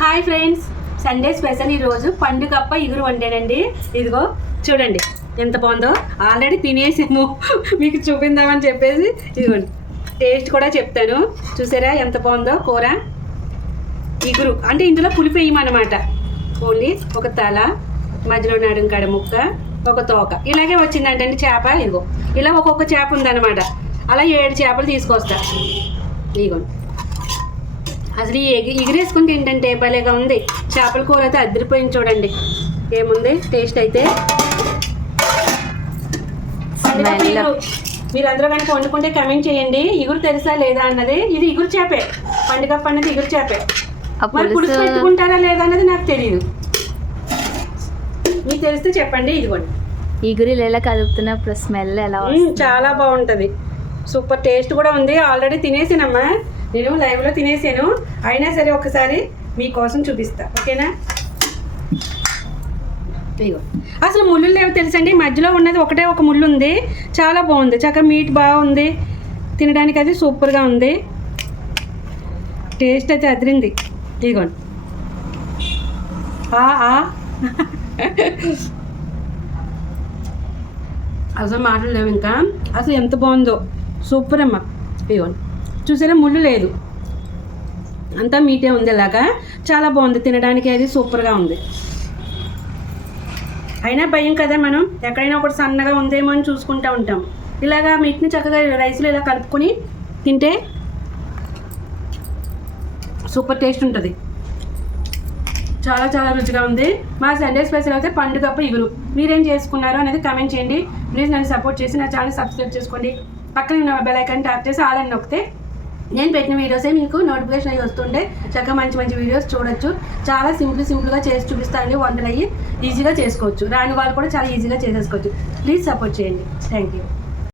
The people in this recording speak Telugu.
హాయ్ ఫ్రెండ్స్ సండే స్పెషల్ ఈరోజు పండుగప్ప ఇగురు వండానండి. ఇదిగో చూడండి ఎంత బాగుందో. ఆల్రెడీ తినేసాము. మీకు చూపిందామని చెప్పేసి ఇదిగోండి టేస్ట్ కూడా చెప్తాను. చూసారా ఎంత బాగుందో కూర? ఇగురు అంటే ఇందులో పులిపి వేయమన్నమాట. ఓన్లీ ఒక తల మధ్యలో నడుం కడ ముక్క ఒక తోక. ఇలాగే వచ్చిందంటండి చేప. ఇదిగో ఇలా ఒక్కొక్క చేప ఉందన్నమాట. అలా ఏడు చేపలు తీసుకొస్తా. ఇదిగోండి. అసలు ఈ ఎగి ఎగిరేసుకుని తింటంటే భలేగా ఉంది. చేపల కూర అయితే అదిరిపోయింది చూడండి. ఏముంది? టేస్ట్ అయితే. ఇగురు. మీరందరూ కనుక వండుకుంటే కమెంట్ చేయండి. ఇగురు తెలుసా లేదా అన్నది? ఇది ఇగురు చేపే. పండుగ అన్నది ఇగురు చేపే. మరి పులుసు పెట్టుకుంటారా లేదా అన్నది నాకు తెలియదు మీకు తెలిస్తే చెప్పండి ఇదిగోండి. ఈగురిలు ఎలా కదుపుతున్నప్పుడు స్మెల్ ఎలా చాలా బాగుంటుంది. సూపర్ టేస్ట్ కూడా ఉంది. ఆల్రెడీ తినేసానమ్మా. నేను లైవ్లో తినేసాను. అయినా సరే ఒకసారి మీకోసం చూపిస్తా. ఓకేనా? ఇదిగో. అసలు ముళ్ళు లేవు తెలుసండి. మధ్యలో ఉన్నది ఒకటే ఒక ముళ్ళు ఉంది. చాలా బాగుంది. చక్కగా మీట్ బాగుంది. తినడానికి అది సూపర్గా ఉంది. టేస్ట్ అయితే అదిరింది. ఇదిగోండి ఆ, అసలు మాటలు లేవు ఇంకా. అసలు ఎంత బాగుందో. సూపర్ అమ్మ. ఇదిగోండి చూసారా ముళ్ళు లేదు. అంతా మీటే ఉంది ఇలాగా చాలా బాగుంది. తినడానికి అది సూపర్గా ఉంది. అయినా భయం కదా మనం? ఎక్కడైనా ఒకటి సన్నగా ఉందేమో అని చూసుకుంటూ ఉంటాం. ఇలాగా మీట్ని చక్కగా రైస్లో ఇలా కలుపుకొని తింటే సూపర్ టేస్ట్ ఉంటుంది. చాలా చాలా రుచిగా ఉంది. మా సండే స్పెషల్ అయితే పండుగప్ప ఇగురు. మీరేం చేసుకున్నారు అనేది కమెంట్ చేయండి. ప్లీజ్ నన్ను సపోర్ట్ చేసి నా ఛానల్ సబ్స్క్రైబ్ చేసుకోండి. పక్కన ఉన్న బెల్ ఐకాన్ ట్యాప్ చేసి ఆల్ అని నొక్కితే నేను పెట్టిన వీడియోసే మీకు నోటిఫికేషన్ అయ్యి వస్తుంటే చక్కగా మంచి మంచి వీడియోస్ చూడొచ్చు. చాలా సింపుల్ సింపుల్గా చేసి చూపిస్తానండి వంటలు అయ్యి ఈజీగా చేసుకోవచ్చు. రాని వాళ్ళు కూడా చాలా ఈజీగా చేసేసుకోవచ్చు. ప్లీజ్ సపోర్ట్ చేయండి. Thank you